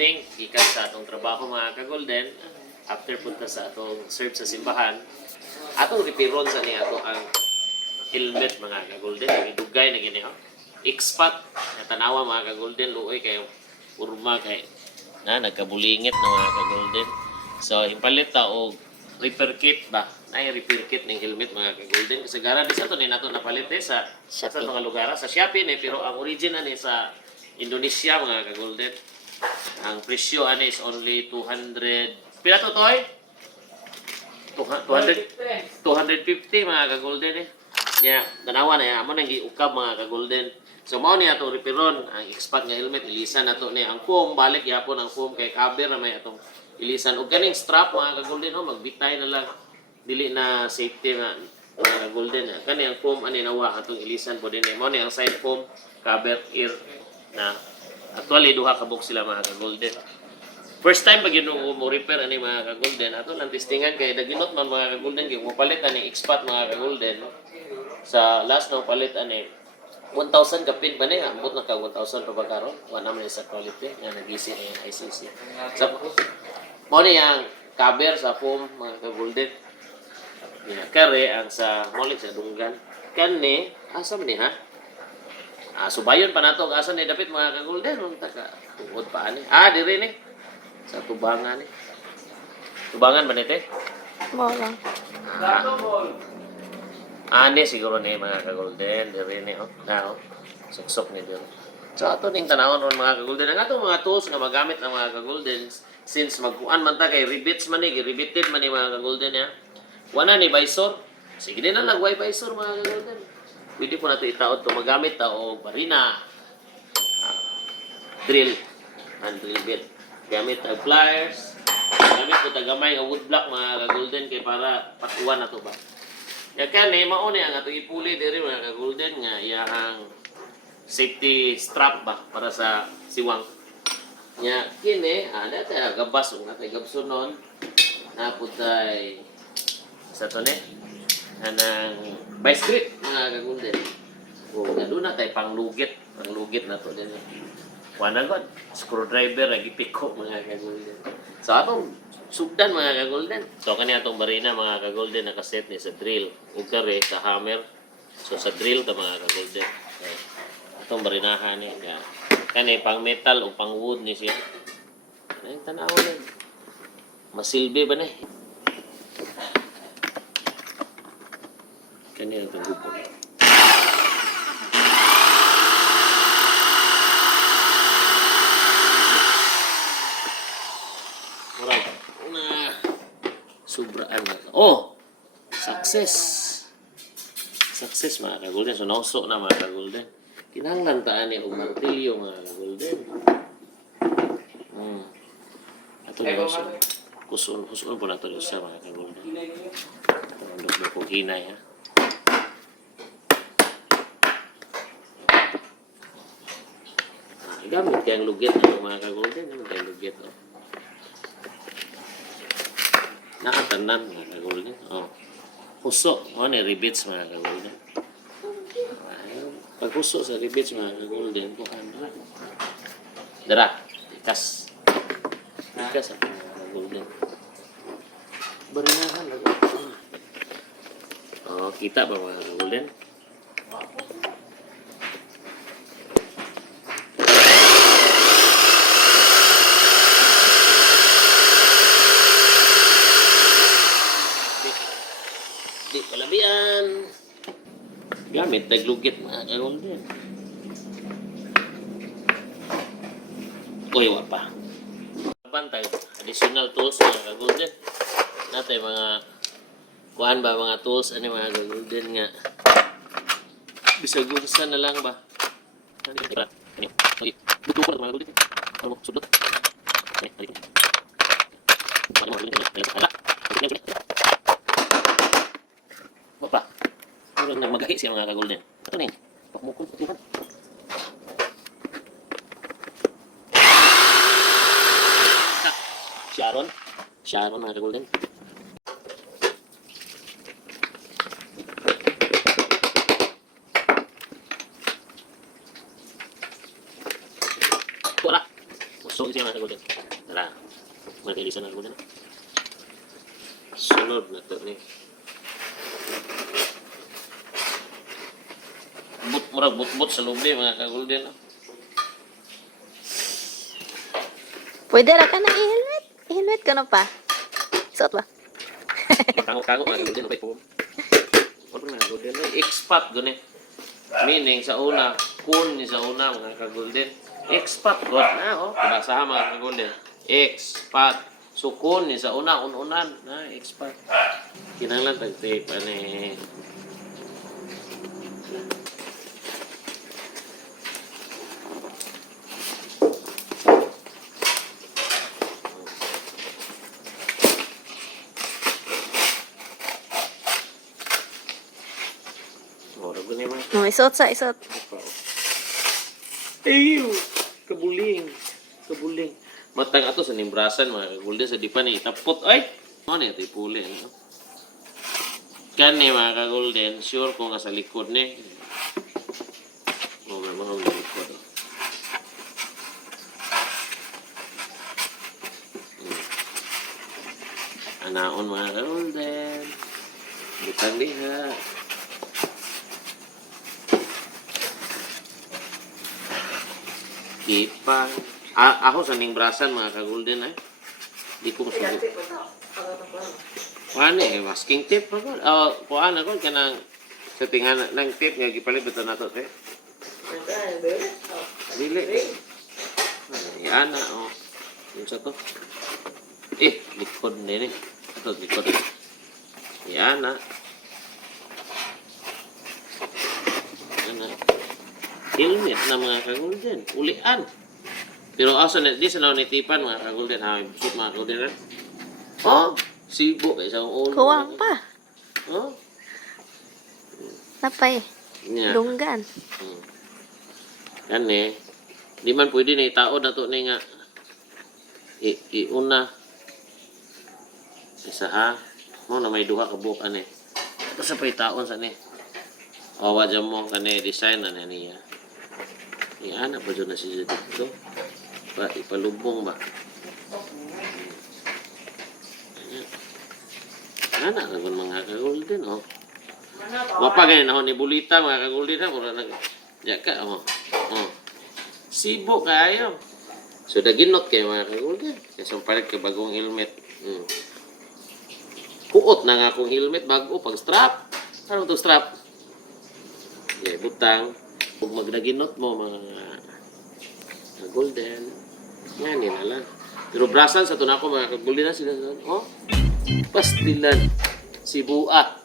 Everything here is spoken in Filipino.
evening, ikan sa atong trabaho mga ka-golden, after punta sa atong serve sa simbahan, atong ripiron sa ni ato ang helmet mga ka-golden, idugay na gini, expat, na tanawa mga ka-golden, luoy kayo, urma kay, na nagkabulingit na mga ka-golden. So, impalit ta og repair kit ba? Ay, repair kit ng helmet mga ka-golden. Kasi gara di sa ito, ni nato napalit sa Shopee. mga lugar, sa Shopee pero ang original ni sa Indonesia mga ka-golden. Ang presyo ani is only 200. Pila to toy? 250 mga ka-golden Yeah, tanawa na ya, amo nang giukab mga ka-golden. So mao ni ato repiron ang expat nga helmet ilisan nato ni ang foam balik yapon ang foam kay cover na may atong ilisan og kaning strap mga ka-golden magbitay na lang dili na safety nga mga ka-golden kani ang foam ani nawa atong ilisan po din mao ni ang side foam cover ear na actually duha ka box sila mga ka-golden. First time pag yun mo repair ani mga ka-golden ato lang testingan kay daginot man mga ka-golden kay mo palit ani expat mga ka-golden sa last no palit ani 1,000 kapin ba ni ambot na ka 1,000 pa ba karon wala man sa quality nga nagisi ni ICC sa mo ni ang cover sa foam mga ka-golden kare ang sa molik sa dunggan kani asam ni ha subayon pa nato asa ni dapit mga ka-golden unta ka tungod pa ani diri ni sa tubangan ni tubangan ba ni te Mo lang. ani siguro ni mga ka-golden diri ni suksok ni diri so ato ning tanawon ron mga ka-golden ang ato mga tools nga magamit ng mga ka-golden since magkuan man ta kay rivets man ni riveted man ni mga ka-golden ya wala ni visor sige din na lang way visor mga ka-golden pwede po nato itaod to magamit ta og barina drill and drill bit gamit ta pliers gamit po ta gamay nga wood block mga ka-golden kay para patuwan na to ba kani mao ni ang atong ipuli diri mga ka-golden nga iyang safety strap ba para sa siwang nya kini data gabas ug natay gabsonon na putay sa to ni anang vice grip mga ka-golden o aduna tay panglugit na to din wala god screwdriver lagi piko mga ka-golden so atong sugdan mga ka-golden so kani atong barina mga ka-golden nakaset ni sa drill ug kare sa hammer so sa drill ta mga ka-golden atong barinahan ni kani pang metal o pang wood ni siya ay tanaw ni masilbi ba ni kani atong gubon sobraan na. Success mga ka-golden. So, nauso na mga ka-golden. Kinahanglan taan niya og martilyo mga ka-golden. Ato na uso. Kusun po na ito usa mga ka-golden. Andot mo po hinay ha. Gamit kayang lugit na mga ka-golden. Gamit kayang lugit. Nakatanan mga ka-golden. Huso. Ni rivets mga ka-golden. Pag huso sa rivets mga ka-golden, dara. Ikas ang mga ka-golden. Barinahan. Kita ba mga ka-golden? Di palabian gamit naglugit mga ka-golden wa pa bantay additional tools mga ka-golden natay mga kuan ba mga tools ani mga ka-golden nga bisag unsa na lang ba buto ko mga ka-golden ano sudot Bapa, kurang nang magahi siya mga ka-golden. Ito na yun. Pakmukul, pakmukan. Sharon mga ka-golden. Wala. Usog siya mga kagulden. Tara. Magilisan na kagulden. Sunod na to ni. Murag but sa lubli mga kagulden. No? Pwede ra ka na i-helmet. I-helmet ka na pa. Suot ba? Kango mga kagulden. Okay po. Ano mga kagulden? Expat gani. Meaning sa una, kun ni sa una mga kagulden. Expat god na oh. Basahan mga kagulden. Expat. So kun ni sa una unan na expat. Kinahanglan tag-tape ani. Oh, rago ni mga. No, isuot sa isuot. Ew! Kabuling. Kabuling. Matang ato sa nimbrasan mga kagulden sa di pa ni itapot. Ay! Ano ito ipuli. No? Kani mga kagulden, sure ko nga sa likod ni. Oh, may mga likod. Anaon mga kagulden. Butang diha. Kipang. Ako sa nimbrasan mga kagulden ay. Di ko masubok. Ano eh, masking tape ako. Kuhaan ako, kanang sa tingan ng tape nga gipalit ito na ito, te. Dili. Yan na, oh. Yung sa to. Likod din eh. Ito, likod. Yan na. Yan na. Helmet na mga kagulden. Ulian. Pero di sa naunitipan mga kagulden. Busot mga kagulden. Oh, sibo kay sa ulo. Kuwang pa. Oh? Napay. Yeah. Lunggan. Yan eh. Di man pwede na itaod na to na nga. Iuna. Isa mo na may duha ka bukan eh. Ito sa paitaon sa ni. Awa dyan mo ka design na niya. Iyan na pa dyan na siya dito. Ipalubong ba? Anak naman mga kagulden, oh. Mapagay na ho ni Bulita, mga kagulden, ha. Mura nag... Yaka, oh. Oh. Sibo kayo. So, daginot kayo, mga kagulden. Kaya sampalit ka bagong helmet. Kuot na nga akong helmet bago pag strap. Ano itong strap? Okay, butang. Kung magdaginot mo, mga kagulden. Yan, na lang. Pero brasan sa tunako, mga kagulden na sila. Oh. Pastilan. Sibua.